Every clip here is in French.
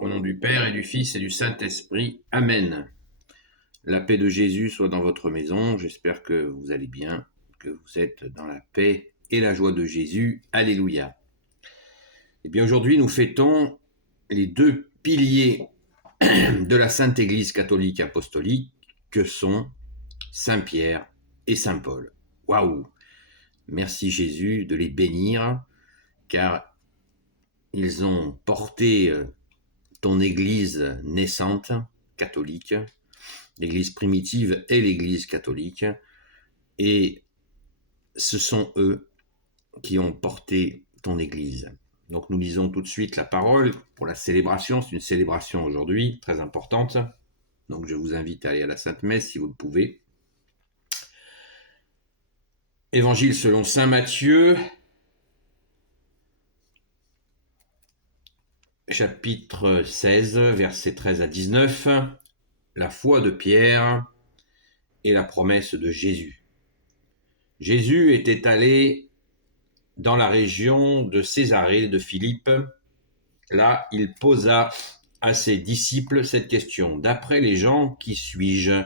Au nom du Père et du Fils et du Saint-Esprit. Amen. La paix de Jésus soit dans votre maison. J'espère que vous allez bien, que vous êtes dans la paix et la joie de Jésus. Alléluia. Eh bien, aujourd'hui, nous fêtons les deux piliers de la Sainte Église catholique apostolique que sont Saint Pierre et Saint Paul. Waouh! Merci Jésus de les bénir, car ils ont porté ton Église naissante, catholique, l'Église primitive et l'Église catholique, et ce sont eux qui ont porté ton Église. Donc nous lisons tout de suite la parole pour la célébration. C'est une célébration aujourd'hui très importante. Donc je vous invite à aller à la Sainte Messe si vous le pouvez. Évangile selon saint Matthieu, chapitre 16, versets 13 à 19. La foi de Pierre et la promesse de Jésus. Jésus était allé dans la région de Césarée de Philippe. Là, il posa à ses disciples cette question. D'après les gens, qui suis-je?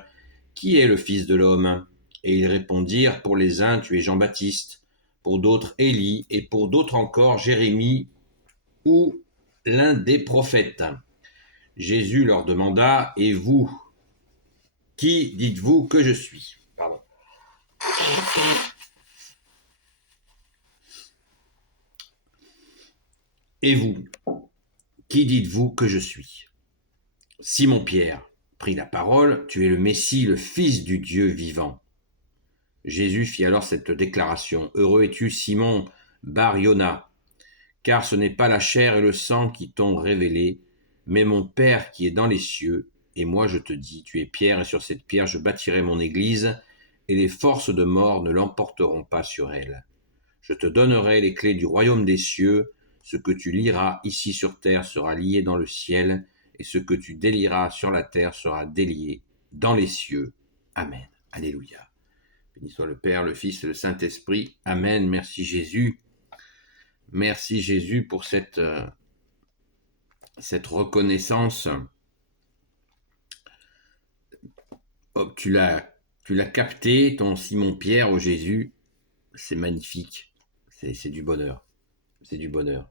Qui est le Fils de l'homme? Et ils répondirent, pour les uns, tu es Jean-Baptiste, pour d'autres, Élie, et pour d'autres encore, Jérémie ou l'un des prophètes. Jésus leur demanda, et vous, qui dites-vous que je suis? Pardon. Et vous, qui dites-vous que je suis? Simon-Pierre prit la parole, tu es le Messie, le Fils du Dieu vivant. Jésus fit alors cette déclaration, heureux es-tu Simon Bar-Yona, car ce n'est pas la chair et le sang qui t'ont révélé, mais mon Père qui est dans les cieux. Et moi je te dis, tu es Pierre, et sur cette pierre je bâtirai mon église, et les forces de mort ne l'emporteront pas sur elle. Je te donnerai les clés du royaume des cieux, ce que tu liras ici sur terre sera lié dans le ciel, et ce que tu délieras sur la terre sera délié dans les cieux. Amen. Alléluia. Béni soit le Père, le Fils et le Saint-Esprit. Amen. Merci Jésus. Merci Jésus pour cette reconnaissance. Oh, tu l'as capté, ton Simon-Pierre, au Jésus. C'est magnifique. C'est du bonheur. C'est du bonheur.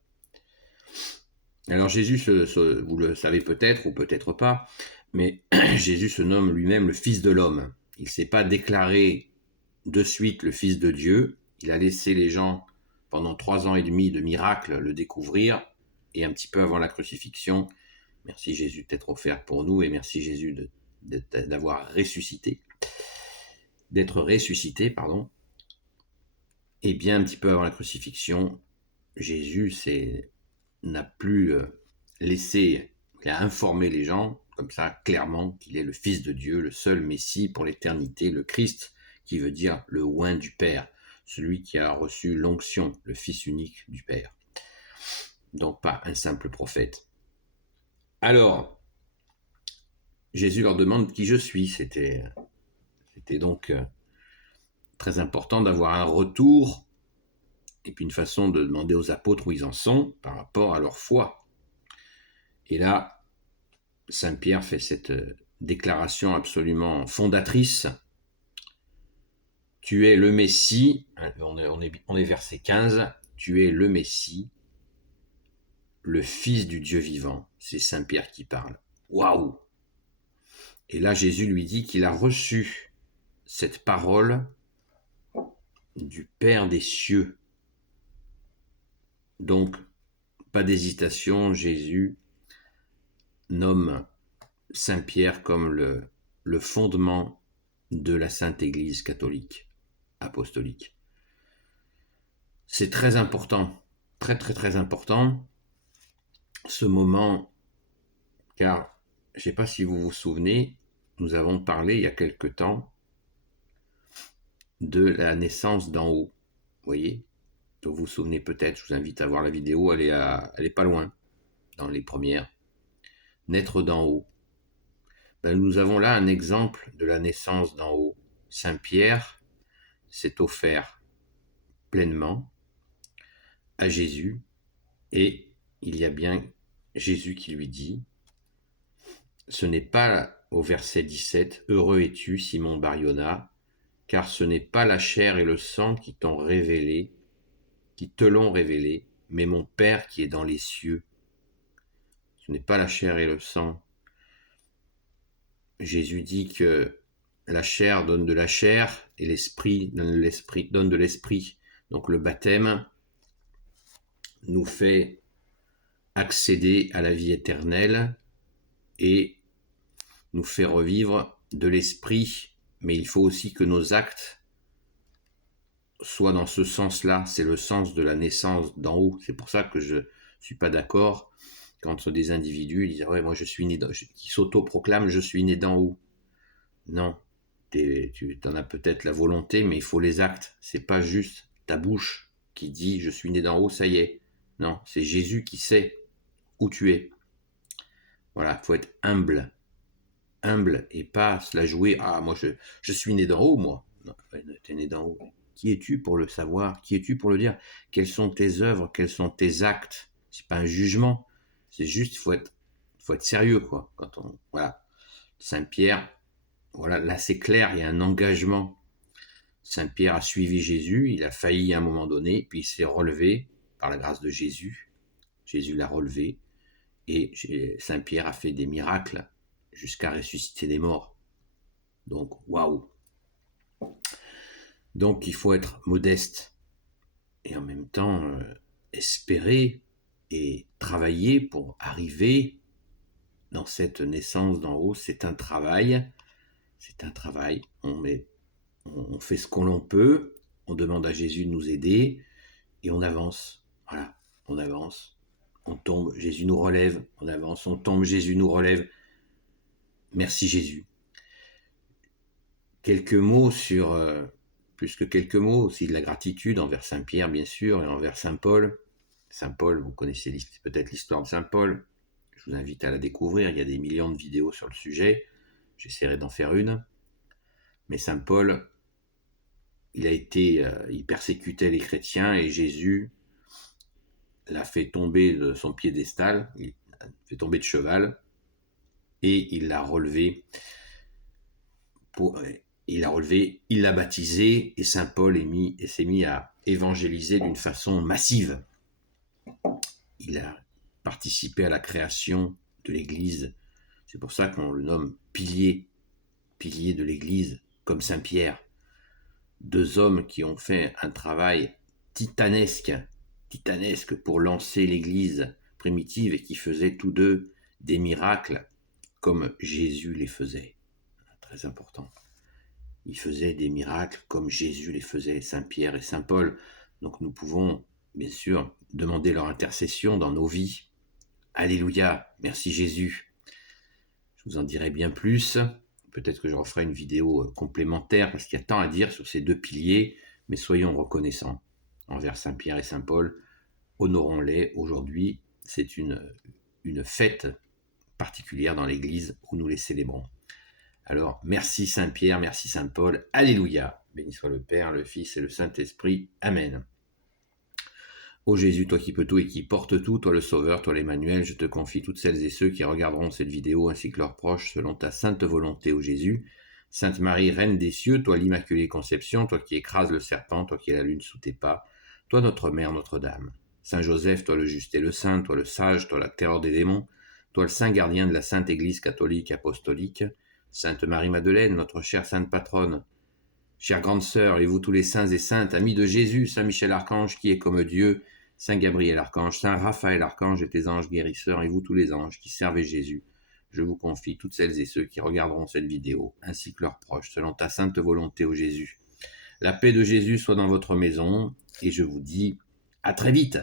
Alors Jésus, vous le savez peut-être ou peut-être pas, mais Jésus se nomme lui-même le Fils de l'homme. Il ne s'est pas déclaré de suite le Fils de Dieu. Il a laissé les gens, pendant 3 ans et demi de miracles, le découvrir, et un petit peu avant la crucifixion. Merci Jésus d'être offert pour nous, et merci Jésus d'avoir ressuscité, d'être ressuscité, pardon. Et bien un petit peu avant la crucifixion, Jésus n'a plus il a informé les gens, comme ça, clairement, qu'il est le Fils de Dieu, le seul Messie pour l'éternité, le Christ, qui veut dire le oint du Père, celui qui a reçu l'onction, le Fils unique du Père. Donc pas un simple prophète. Alors, Jésus leur demande qui je suis. C'était donc très important d'avoir un retour et puis une façon de demander aux apôtres où ils en sont par rapport à leur foi. Et là, Saint Pierre fait cette déclaration absolument fondatrice. Tu es le Messie, on est verset 15, tu es le Messie, le Fils du Dieu vivant. C'est Saint Pierre qui parle. Waouh! Et là, Jésus lui dit qu'il a reçu cette parole du Père des cieux. Donc, pas d'hésitation, Jésus nomme Saint Pierre comme le fondement de la Sainte Église catholique, apostolique. C'est très important, très très très important, ce moment, car je ne sais pas si vous vous souvenez, nous avons parlé il y a quelque temps de la naissance d'en haut, vous voyez? Donc vous vous souvenez peut-être, je vous invite à voir la vidéo, elle est pas loin, dans les premières. Naître d'en haut. Ben, nous avons là un exemple de la naissance d'en haut. Saint Pierre s'est offert pleinement à Jésus, et il y a bien Jésus qui lui dit, ce n'est pas, au verset 17, « Heureux es-tu, Simon Bar-Yona, car ce n'est pas la chair et le sang qui te l'ont révélé, mais mon Père qui est dans les cieux. » Ce n'est pas la chair et le sang. Jésus dit que la chair donne de la chair et l'esprit donne de l'esprit. Donc le baptême nous fait accéder à la vie éternelle et nous fait revivre de l'esprit, mais il faut aussi que nos actes soient dans ce sens-là. C'est le sens de la naissance d'en haut. C'est pour ça que je ne suis pas d'accord quand des individus disent « ouais, moi je suis né qui s'autoproclament « je suis né d'en haut ». Non, tu en as peut-être la volonté, mais il faut les actes. C'est pas juste ta bouche qui dit « je suis né d'en haut », ça y est. Non, c'est Jésus qui sait où tu es. Voilà, il faut être humble et pas se la jouer. Ah, moi je suis né d'en haut, moi. Non, t'es né d'en haut. Qui es-tu pour le savoir? Qui es-tu pour le dire? Quelles sont tes œuvres? Quels sont tes actes? C'est pas un jugement. C'est juste, il faut être sérieux, quoi. Voilà. Saint-Pierre, voilà, là c'est clair, il y a un engagement. Saint-Pierre a suivi Jésus, il a failli à un moment donné, puis il s'est relevé par la grâce de Jésus. Jésus l'a relevé et Saint-Pierre a fait des miracles jusqu'à ressusciter des morts. Donc, waouh! Donc, il faut être modeste et en même temps espérer et travailler pour arriver dans cette naissance d'en haut. C'est un travail. On fait ce qu'on peut, on demande à Jésus de nous aider et on avance. Voilà, on avance. On tombe, Jésus nous relève. On avance, on tombe, Jésus nous relève. Merci Jésus. Quelques mots sur, plus que quelques mots, aussi de la gratitude envers Saint-Pierre, bien sûr, et envers Saint-Paul. Saint-Paul, vous connaissez peut-être l'histoire de Saint-Paul. Je vous invite à la découvrir. Il y a des millions de vidéos sur le sujet. J'essaierai d'en faire une. Mais Saint-Paul, il persécutait les chrétiens et Jésus l'a fait tomber de son piédestal, il l'a fait tomber de cheval et il l'a relevé. Il l'a baptisé et Saint Paul s'est mis à évangéliser d'une façon massive. Il a participé à la création de l'Église. C'est pour ça qu'on le nomme pilier de l'Église, comme Saint Pierre. Deux hommes qui ont fait un travail titanesque pour lancer l'Église primitive et qui faisaient tous deux des miracles comme Jésus les faisait. Très important. Ils faisaient des miracles comme Jésus les faisait, Saint Pierre et Saint Paul. Donc nous pouvons, bien sûr, demander leur intercession dans nos vies. Alléluia, merci Jésus. Je vous en dirai bien plus. Peut-être que je referai une vidéo complémentaire parce qu'il y a tant à dire sur ces deux piliers, mais soyons reconnaissants envers Saint Pierre et Saint Paul. Honorons-les aujourd'hui. C'est une fête particulière dans l'Église où nous les célébrons. Alors, merci Saint-Pierre, merci Saint-Paul. Alléluia. Béni soit le Père, le Fils et le Saint-Esprit. Amen. Ô Jésus, toi qui peux tout et qui portes tout, toi le Sauveur, toi l'Emmanuel, je te confie toutes celles et ceux qui regarderont cette vidéo ainsi que leurs proches selon ta sainte volonté, ô Jésus. Sainte Marie, Reine des cieux, toi l'Immaculée Conception, toi qui écrases le serpent, toi qui es la lune sous tes pas, toi notre Mère, Notre-Dame. Saint Joseph, toi le juste et le saint, toi le sage, toi la terreur des démons, toi le saint gardien de la Sainte Église catholique apostolique, Sainte Marie-Madeleine, notre chère sainte patronne, chère grande sœur, et vous tous les saints et saintes, amis de Jésus, Saint Michel Archange qui est comme Dieu, Saint Gabriel Archange, Saint Raphaël Archange et tes anges guérisseurs, et vous tous les anges qui servez Jésus, je vous confie toutes celles et ceux qui regarderont cette vidéo, ainsi que leurs proches, selon ta sainte volonté, ô Jésus. La paix de Jésus soit dans votre maison, et je vous dis à très vite.